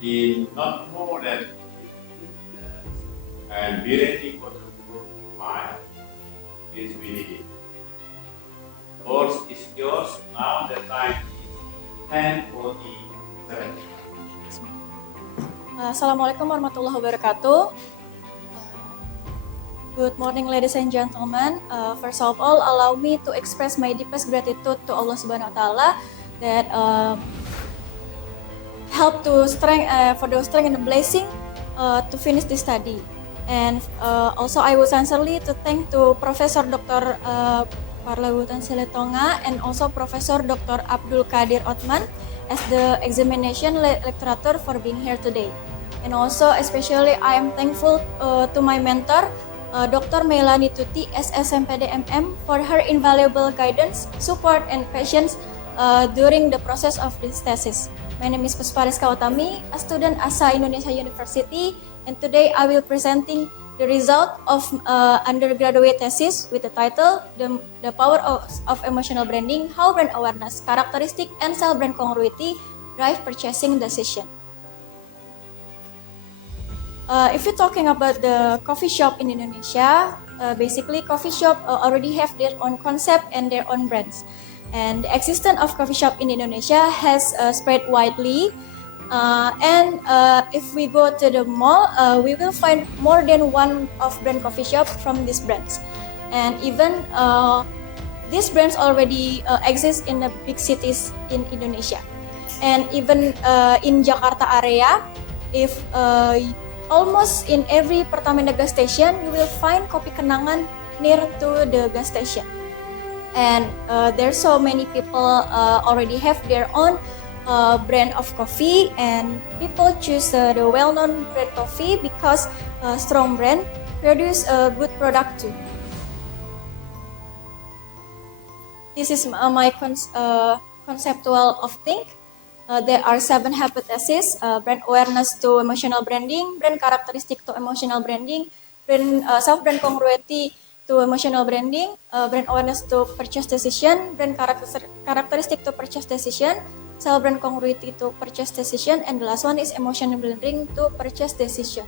in not more than 15 minutes and be ready for the group 5. Please be ready. Course is yours. Now the time is 10:47. Assalamualaikum warahmatullahi wabarakatuh. Good morning, ladies and gentlemen. First of all, allow me to express my deepest gratitude to Allah Subhanahu Wa Taala that helped to for the strength and the blessing to finish this study. And also, I would sincerely to thank to Professor Dr. Parlawutan Seletonga and also Professor Dr. Abdul Qadir Othman as the examination lecturer for being here today. And also, especially, I am thankful to my mentor, Dr. Melanie Tuti, SSMPDMM, for her invaluable guidance, support, and patience during the process of this thesis. My name is Puspa Rizka Utami, a student ASA Indonesia University, and today I will presenting the result of undergraduate thesis with the title, The Power of Emotional Branding, How Brand Awareness, Characteristic, and Self-Brand Congruity Drive Purchasing Decision. If you're talking about the coffee shop in Indonesia, basically coffee shop already have their own concept and their own brands. And the existence of coffee shop in Indonesia has spread widely. And if we go to the mall, we will find more than one of brand coffee shop from these brands. And even these brands already exist in the big cities in Indonesia. And even in Jakarta area, if almost in every Pertamina gas station, you will find Kopi Kenangan near to the gas station. And there's so many people already have their own brand of coffee, and people choose the well-known brand coffee because strong brand produce a good product too. This is my conceptual of think. There are 7 hypotheses: brand awareness to emotional branding, brand characteristic to emotional branding, brand self-brand congruity to emotional branding, brand awareness to purchase decision, brand characteristic to purchase decision, self-brand congruity to purchase decision, and the last one is emotional branding to purchase decision.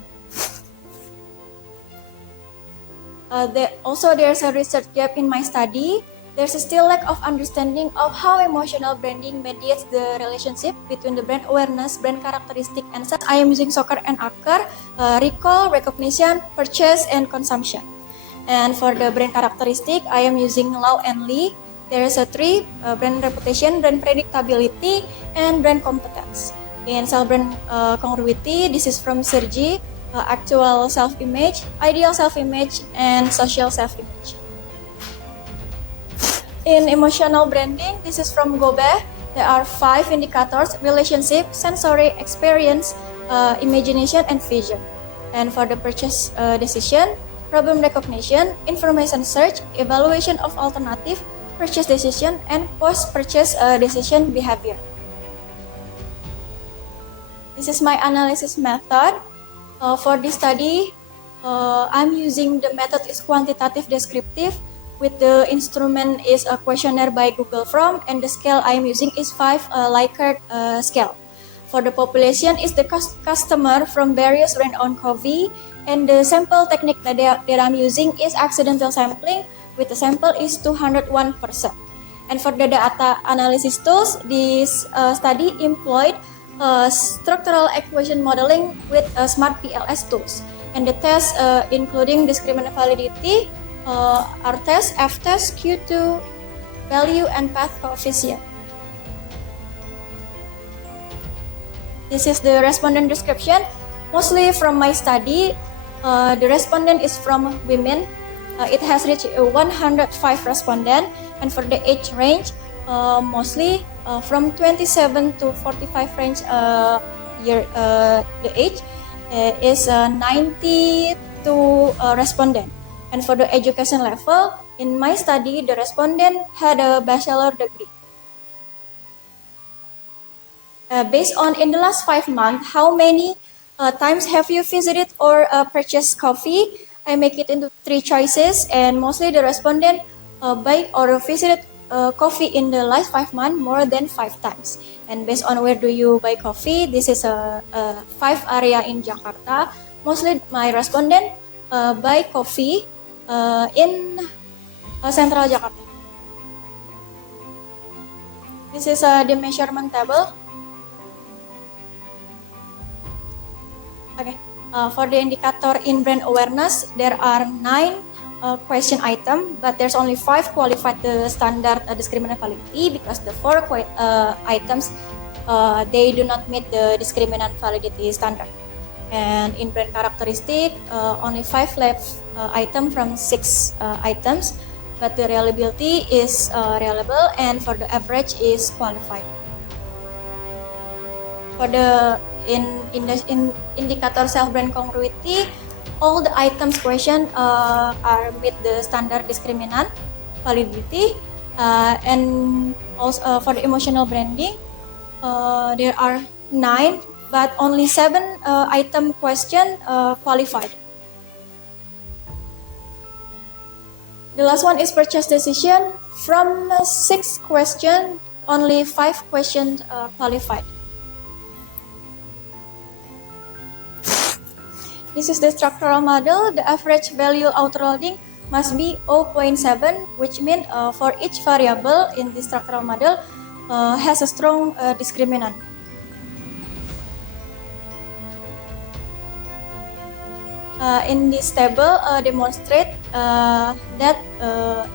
There's a research gap in my study. There's still lack of understanding of how emotional branding mediates the relationship between the brand awareness, brand characteristic, and such. I am using Soccer and Acker, recall, recognition, purchase, and consumption. And for the brand characteristic, I am using Lau and Lee. There is a 3, brand reputation, brand predictability, and brand competence. In self-brand congruity, this is from Sergi, actual self-image, ideal self-image, and social self-image. In emotional branding, this is from Gobert. There are 5 indicators: relationship, sensory, experience, imagination, and vision. And for the purchase decision, problem recognition, information search, evaluation of alternative, purchase decision, and post-purchase decision behavior. This is my analysis method. For this study, I'm using the method is quantitative descriptive. With the instrument is a questionnaire by Google Form, and the scale I am using is 5 Likert scale. For the population is the customer from various brand-owned coffee, and the sample technique that I'm using is accidental sampling, with the sample is 201%. And for the data analysis tools, this study employed structural equation modeling with smart PLS tools. And the tests including discriminant validity, R-test, F-test, Q2, value, and path coefficient. This is the respondent description. Mostly from my study, the respondent is from women. It has reached 105 respondents, and for the age range, mostly from 27 to 45 range year, the age is 92 respondent. And for the education level, in my study, the respondent had a bachelor degree. Based on in the last 5 months, how many times have you visited or purchased coffee? I make it into 3 choices, and mostly the respondent buy or visited coffee in the last 5 months more than 5 times. And based on where do you buy coffee, this is a 5 area in Jakarta. Mostly my respondent buy coffee in Central Jakarta. This is the measurement table. Okay, for the indicator in brand awareness, there are 9 question item, but there's only 5 qualified the standard discriminant validity because the 4 items they do not meet the discriminant validity standard. And in brand characteristic, only 5 left item from 6 items, but the reliability is reliable, and for the average is qualified. For the in indicator self-brand congruity, all the items question are meet the standard discriminant validity, and also for the emotional branding, there are 9, but only 7 item question qualified. The last one is purchase decision. From 6 questions, only 5 questions qualified. This is the structural model. The average value autoloading must be 0.7, which means for each variable in the structural model has a strong discriminant. In this table demonstrate that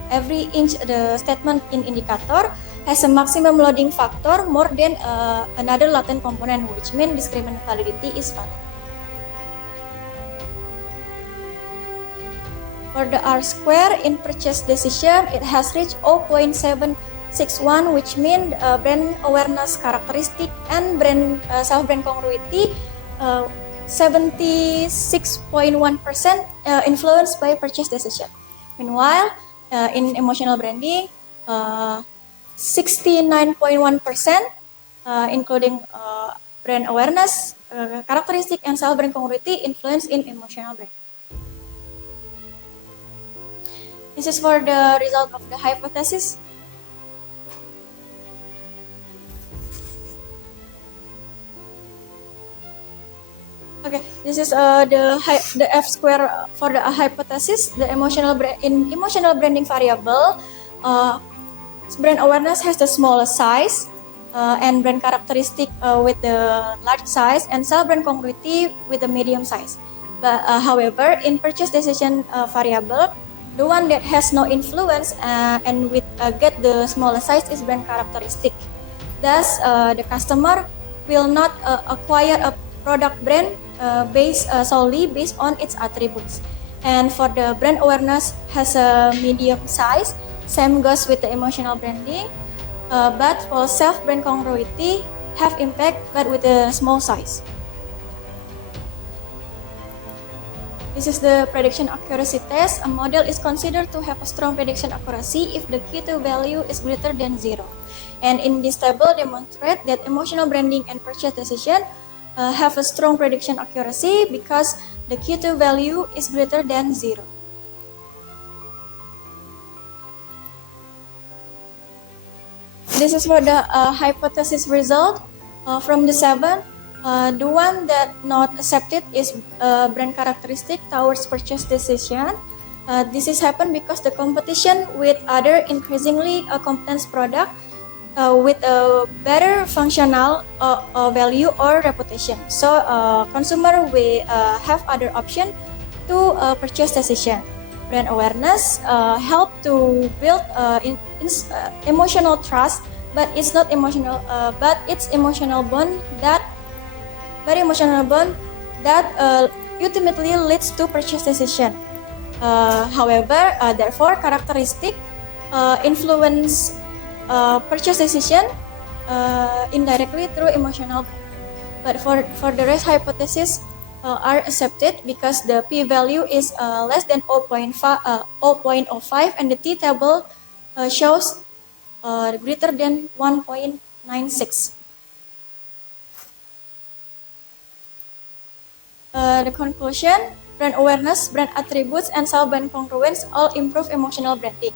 every inch the statement in indicator has a maximum loading factor more than another latent component, which means discriminant validity is valid. For the R-square in purchase decision, it has reached 0.761, which means brand awareness characteristic and brand self-brand congruity 76.1% influenced by purchase decision. Meanwhile, in emotional branding, 69.1%, including brand awareness, characteristic, and self-brand congruity influence in emotional branding. This is for the result of the hypothesis. Okay, this is the F square for the hypothesis. The emotional branding variable, brand awareness has the smallest size, and brand characteristic with the large size, and self-brand congruity with the medium size. But however, in purchase decision variable, the one that has no influence and with get the smallest size is brand characteristic. Thus, the customer will not acquire a product brand solely based on its attributes. And for the brand awareness has a medium size, same goes with the emotional branding. But for self-brand congruity have impact but with a small size. This is the prediction accuracy test. A model is considered to have a strong prediction accuracy if the Q2 value is greater than 0. And in this table demonstrate that emotional branding and purchase decision have a strong prediction accuracy because the Q2 value is greater than 0. This is for the hypothesis result from the 7. The one that not accepted is brand characteristic towards purchase decision. This is happened because the competition with other increasingly competence product with a better functional value or reputation. So consumer will have other option to purchase decision. Brand awareness help to build emotional trust, but it's not emotional, but it's emotional bond that very emotional bond that ultimately leads to purchase decision. However, therefore, characteristic influence purchase decision indirectly through emotional. But for the rest hypothesis are accepted because the p-value is less than 0.05 and the t-table shows greater than 1.96. The conclusion, brand awareness, brand attributes, and self-brand congruence all improve emotional branding.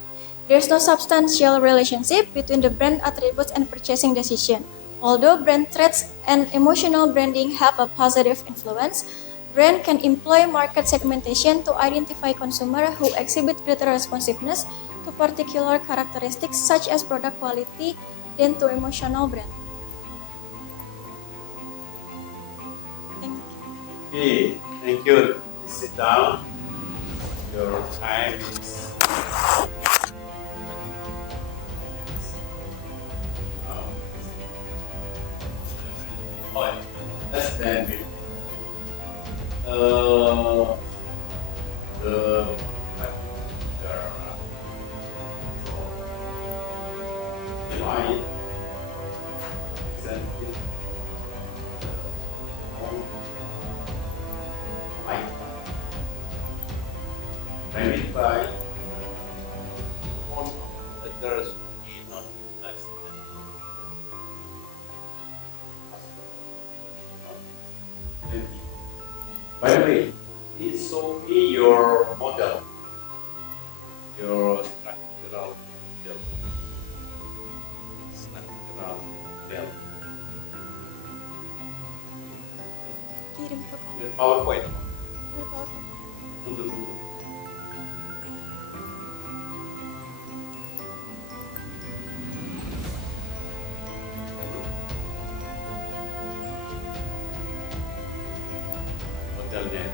There's no substantial relationship between the brand attributes and purchasing decision. Although brand traits and emotional branding have a positive influence, brand can employ market segmentation to identify consumers who exhibit greater responsiveness to particular characteristics such as product quality than to emotional brand. Thank you. Okay, thank you. Sit down. Your time is less than 50. The line presented like maybe by most of the letters is not less than. By the way, please show me your model, your structural model. Structural model. Kirim ke kamu. With PowerPoint. Betul. Tunggu dulu. Modelnya.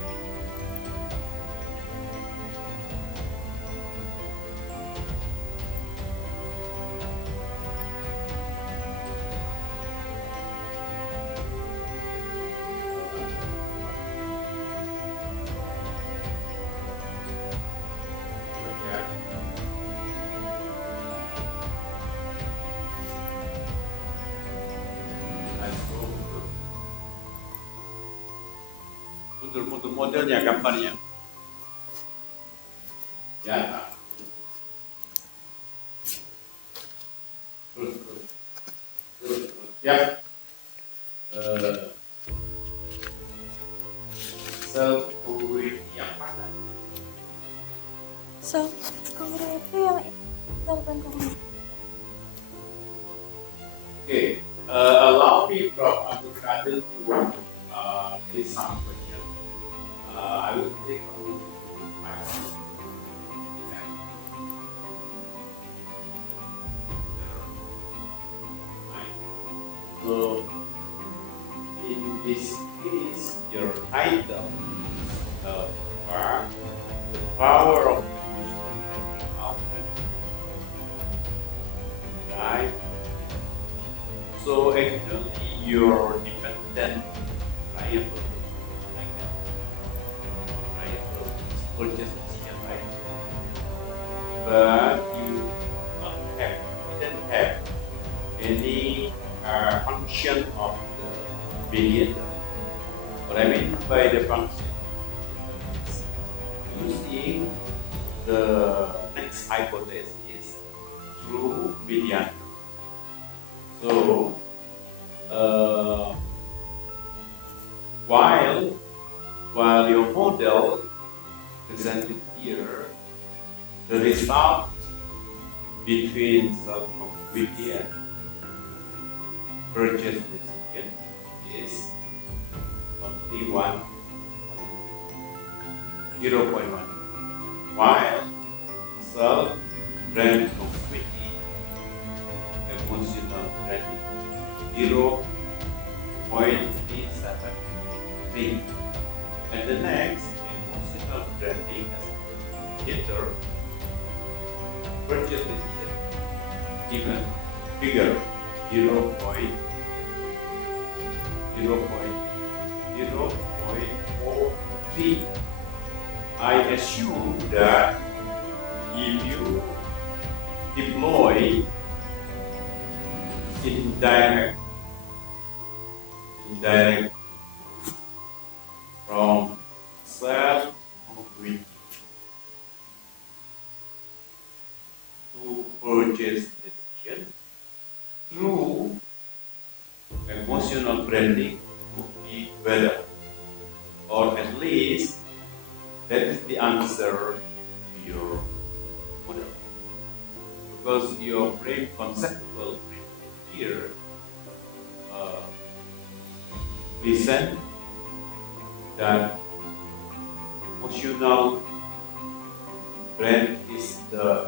Untuk modelnya, gambarnya. Ya. Terus. Ya. Security yang mana? So, kemudian itu yang lakukan kamu. Okay. Allow me from Abdul Qadir to raise some question. I will take a look at my So, in this case, your title, the power of emotional network outlet, right? So actually, your dependent variable, like that, variable is purchase decision, right? But you didn't have any function of the mediator. What I mean by the function is using the next hypothesis through mediator. So, while your model presented here, the result between self-equity and purchase decision is only 0.1, while self-brand equity, emotional branding, 0.373, and the next emotional branding as indicator, purchase decision, even bigger, 0.03. I assume that if you deploy indirect from self-equity to purchase decision through emotional branding would be better, or at least that is the answer to your model. because your brain, conceptual brain here, listen that emotional brand is the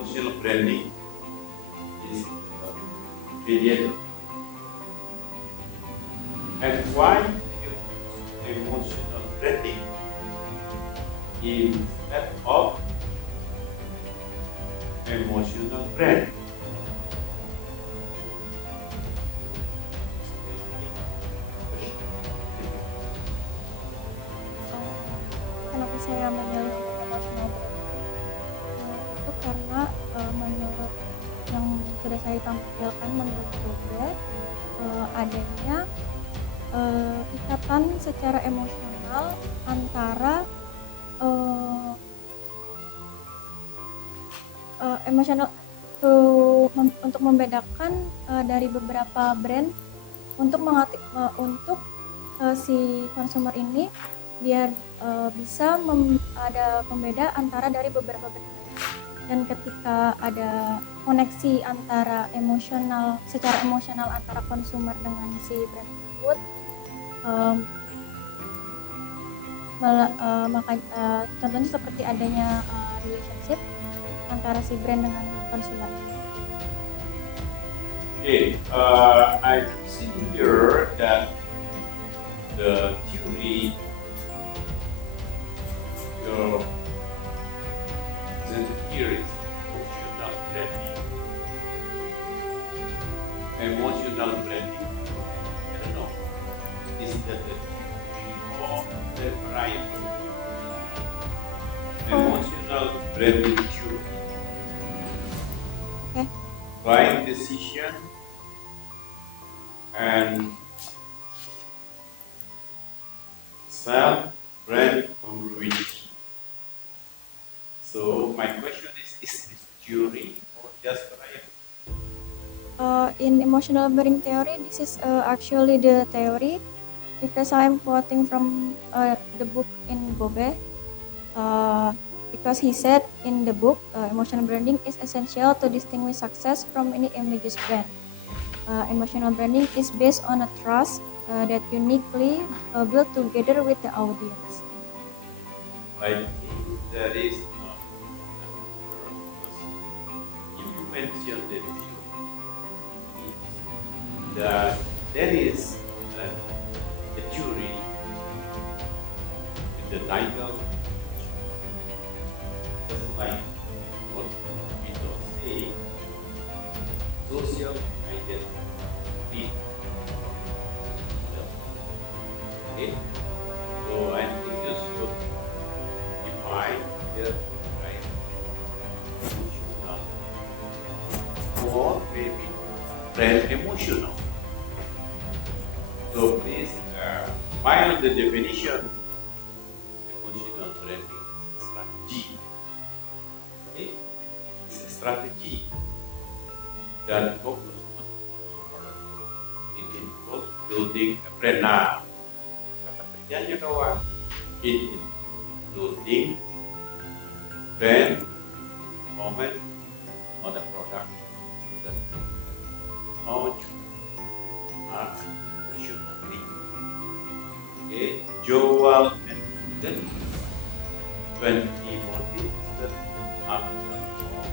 emotional branding is the mediator. And why use emotional branding instead of emotional brand? Kenapa saya memilih emotional branding? Itu karena menurut yang sudah saya tampilkan menurut Google, adanya ikatan secara emosional antara emosional untuk membedakan dari beberapa brand untuk si konsumer ini biar bisa ada pembeda antara dari beberapa brand. Dan ketika ada koneksi antara secara emosional antara konsumer dengan si brand tersebut, contohnya seperti adanya relationship antara si brand dengan konsumer. Okay, I see here that the theory your here is emotional branding. Emotional branding. I don't know. Is that the theory or the variable? Emotional branding theory. Okay. Buying decision and self-brand congruity. So my question is this theory or just variable? In emotional branding theory, this is actually the theory because I'm quoting from the book in Bobe. Because he said in the book, emotional branding is essential to distinguish success from any images brand. Emotional branding is based on a trust that uniquely built together with the audience. I think that is not if you mention the theory, that there is a theory in the title, just like what we don't say, social identity. Okay, so I think you should define the right emotional or maybe brand emotional. So please find the definition. Emotional branding is a strategy. Okay? It's a strategy that focuses on consumer. It involves building a brand. Nah, kata kerjanya kawan. It involves building brand moment on the product that launch emotionally. Okay, Joel and then 2014 that after the book.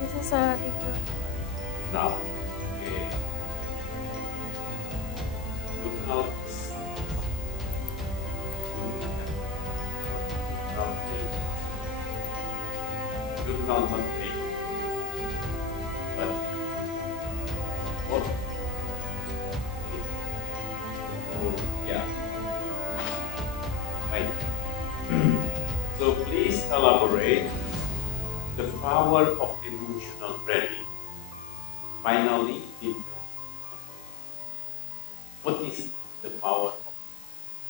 This is a different. Now, okay. Look now is look now not big, but what? Oh, yeah. Right. So please elaborate the power of emotional branding. Finally, what is the power of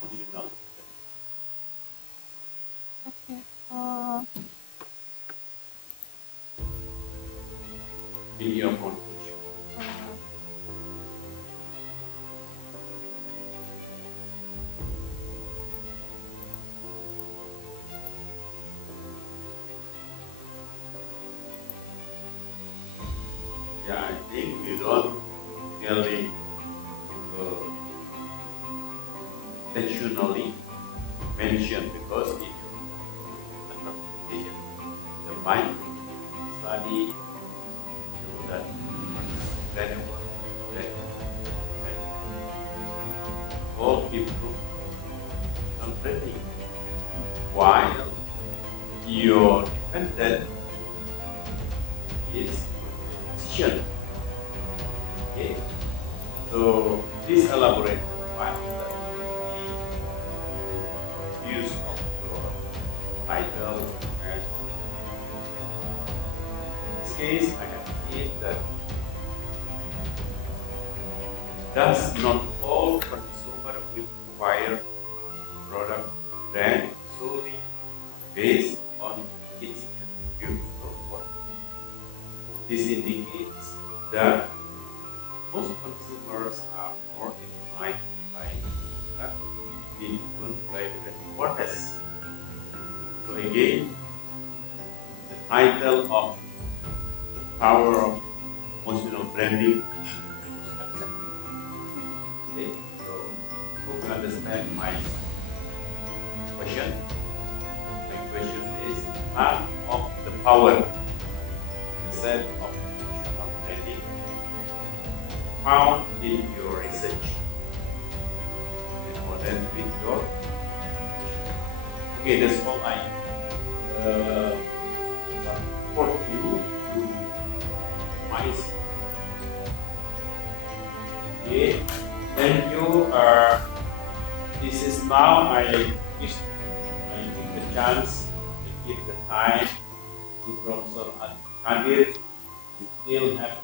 emotional branding? Okay. In your conclusion? intentionally mentioned because it the mind study so that whenever that all people contemplating while your dependent is decision. Okay, so please elaborate on the use of your title and in this case I can see that does not all consumer require product brand solely based on its attributes or what. This indicates that most consumers are more inclined to buy product influenced by brand awareness. So again, the title of the power of emotional branding. Okay, so hope you understand my question. My question is part of the power, the set of emotional branding found in your research. For that with your okay, that's all I support you to my okay. Thank you. This is now I give the chance to give the time to Professor Kadir. We still have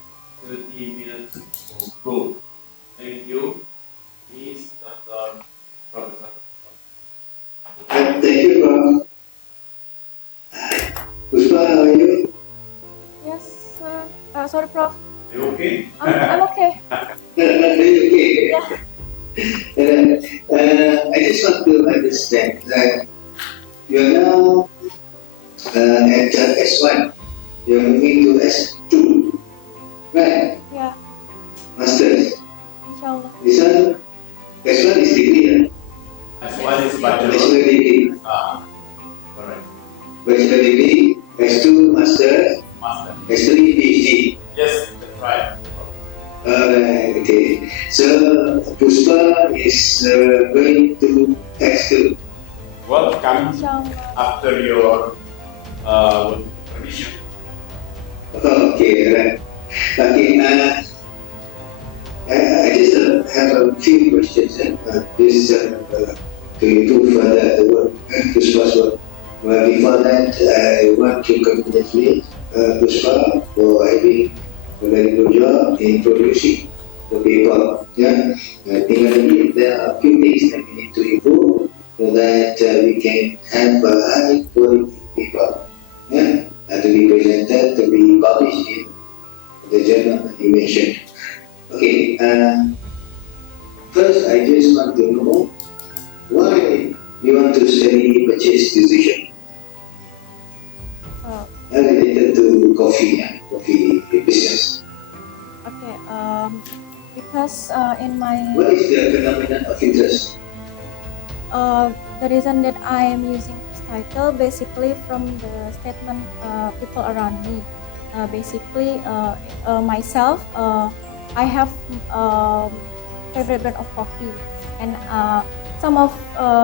30 minutes to go. Thank you. Please, Dr. Professor. Thank you, Prof. Puspa, how are you? Yes, sorry, Prof. Are you okay? I'm okay. Okay. Yeah. I just want to understand that you are now at S1. You are moving to S2, right? Yeah, Masters. inshallah. This one, S1 is degree, right? As one is Bachelor bachelor. degree. Correct. Bachelor degree, S2 Masters, Master. S3 PhD. Yes, that's right. Alright, okay. So Puspa is going to S2. Welcome Inshallah. after your permission. Okay, right. Okay, I just have a few questions to improve further the work, Puspa's work. But before that, I want to congratulate Puspa for having a very good job in producing the paper. Yeah, I think there are a few things that we need to improve so that we can have a high quality paper. Yeah, to be presented, to be published in the journal that you mentioned. Okay, first I just want to know why you want to study purchase decision Oh, related to coffee business. okay. Because in my What is the phenomenon of interest? the reason that I am using this title basically from the statement people around me. Basically, myself, I have favorite brand of coffee, and some of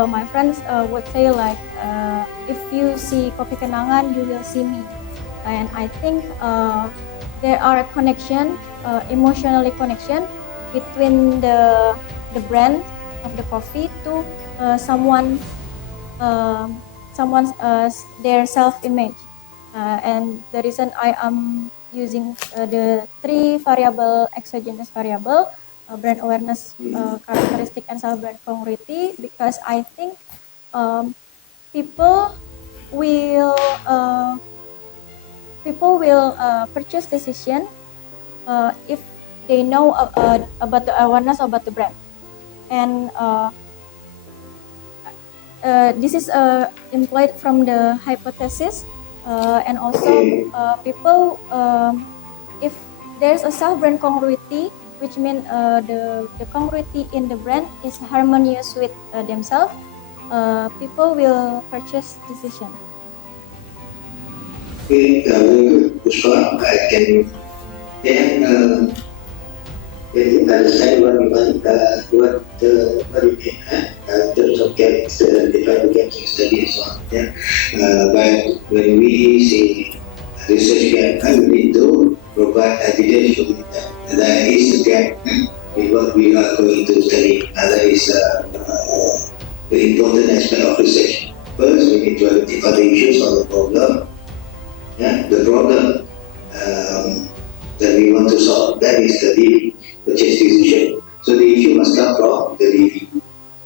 my friends would say like, if you see Kopi Kenangan, you will see me, and I think there are a connection, emotionally connection between the brand of the coffee to someone's their self-image, and the reason I am using the three variable exogenous variable, brand awareness, characteristic, and self-brand congruity, because I think people will purchase decision if they know about the awareness about the brand, and this is implied from the hypothesis, and also people, if there's a self-brand congruity, which means the congruity in the brand is harmonious with themselves, people will purchase decision. Okay, very good, Pushpa. I can understand what you mean, what you mean, in terms of define gaps in study and so on. Yeah. But when we say research gap, we need to provide evidence showing that there is a gap in what we are going to study. That is the important aspect of research. First, we need to identify the issues or the problem. Yeah, the problem that we want to solve, that is the DV, purchase decision. So the issue must come from the DV.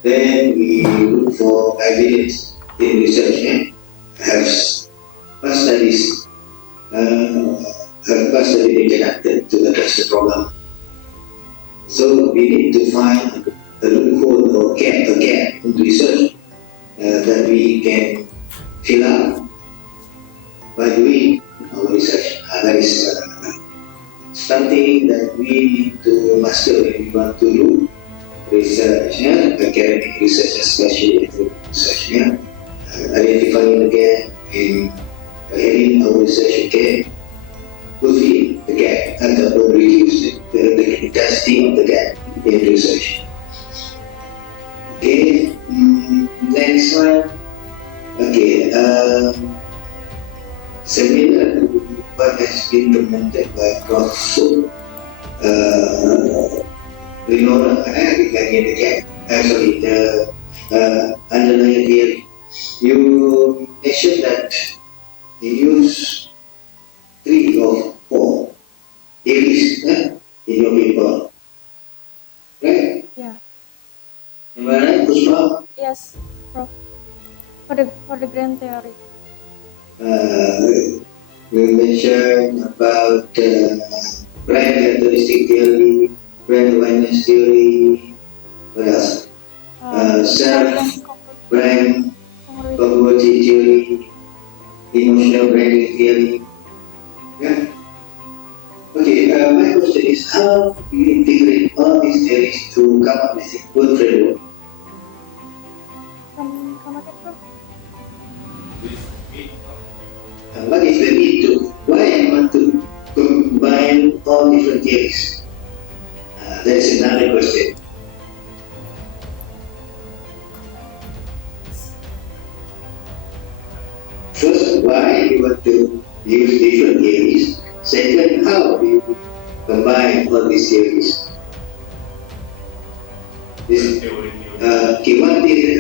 Then we look for evidence in research. Have past studies been conducted to address the problem. So we need to find a loophole or a gap in research that we can fill up by doing our research. That is something that we need to master when we want to do research, academic research, especially research. Identifying the gap in having our research gap, fulfill the gap and reduce the intensity of the gap in research. Okay, next one. Okay, similar to what has been implemented by Prof. Su, regarding the gap, actually the underlying theory. You mentioned that you use 3 or 4 theories in your paper, right? Yeah. Am I right, Pushpa? Yes, Prof. For the grand theory. You mentioned about brand characteristic theory, brand awareness theory, what else? Self-brand congruity theory, emotional branding theory. Yeah. Okay, my question is, how do you integrate all these theories to come up with a good framework? Come again, Prof. What is the need to? Why you want to combine all different theories? That is another question. First, why you want to use different theories? Second, how do you combine all these theories? Okay, one thing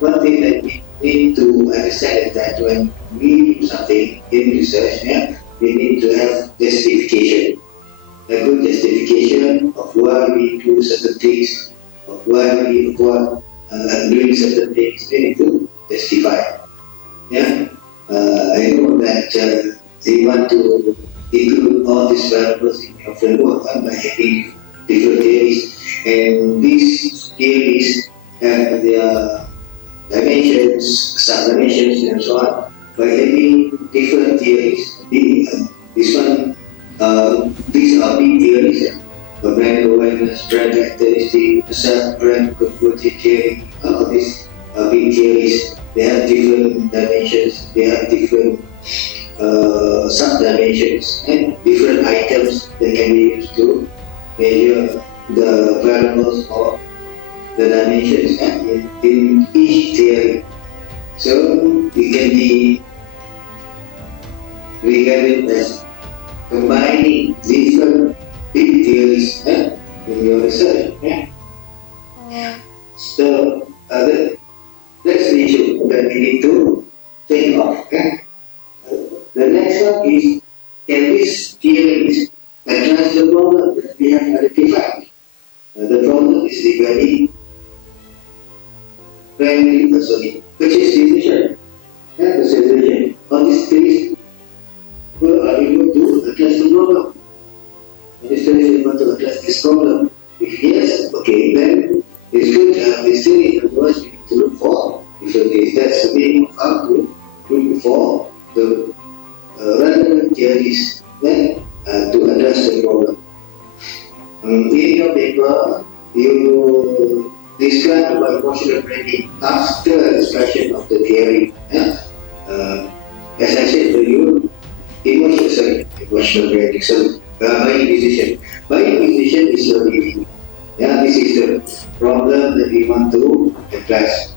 One thing that we need to understand is that when we do something in research, we need to have justification. A good justification of why we do certain things, of why we avoid doing certain things. We need to justify. I know that they want to include all these variables in your framework by having different theories, and these theories have their dimensions, sub-dimensions, and so on. By having different theories, these are big theories. The brand awareness, brand characteristic, self-brand congruity theory, all these are big theories. They have different dimensions, they have different sub-dimensions, and different items that can be used to measure the variables or the dimensions in each theory. So it can be regarded as combining different big theories in your research. So that's the issue that we need to think of. The next one is, can these theories address the problem that we have identified? The problem is regarding purchase decision. On this theories, are able to address the problem? On this theories, able to address this problem? If yes, okay, then it's good to have this theory. Otherwise, we need to look for different theories. That's the meaning of how to look for the relevant theories then to address the problem. discuss about emotional branding after discussion of the theory. As I said earlier, emotional branding. So, buying decision. Buying decision is your baby. Yeah, this is the problem that we want to address.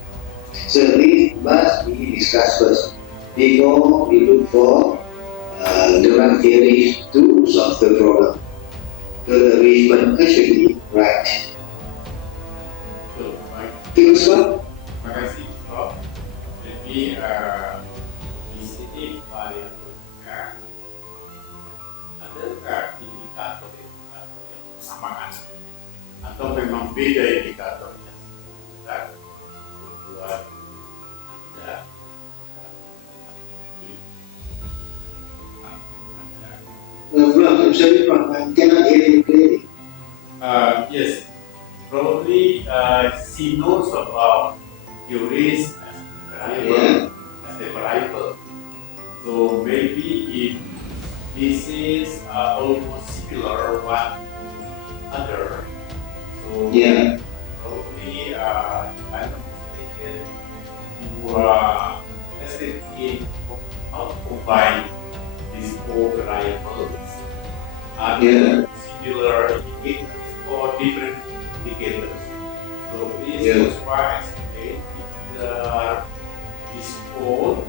So this must be discussed first before we look for the right theories to solve the problem. The arrangement should be right. So, baik. Terima Terima kasih, Prof. Jadi di sini variabelnya adakah indikator yang bersamaan atau memang beda indikatornya? Kita berbuat tidak. I'm sorry, Prof. I cannot hear you clearly. Yes, probably she knows about theories as a variable. So maybe if this is almost similar one other, so Yeah. probably if I'm not mistaken, you are interested in how to combine these four variables. Are Yeah. similar indicators or different indicators? So please Yeah. try explain if there are these four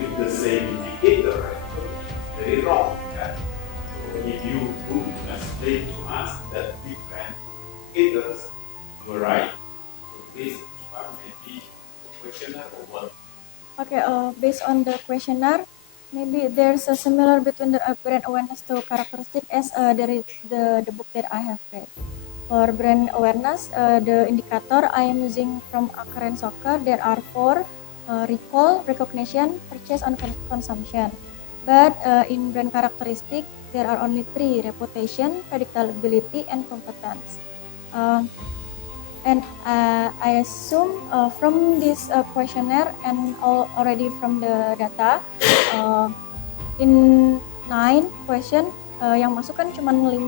with the same indicator, it's very wrong. Yeah? So if you could explain to us that different indicators, you are right. So please maybe the questionnaire or what? Okay, based on the questionnaire, maybe there's a similar between the brand awareness to characteristic as there is the book that I have read. For brand awareness, the indicator I am using from Akaren Soccer, there are four: recall, recognition, purchase, and consumption. But in brand characteristic, there are only three: reputation, predictability, and competence. And I assume from this questionnaire and already from the data, in 9 question yang masuk kan cuma 5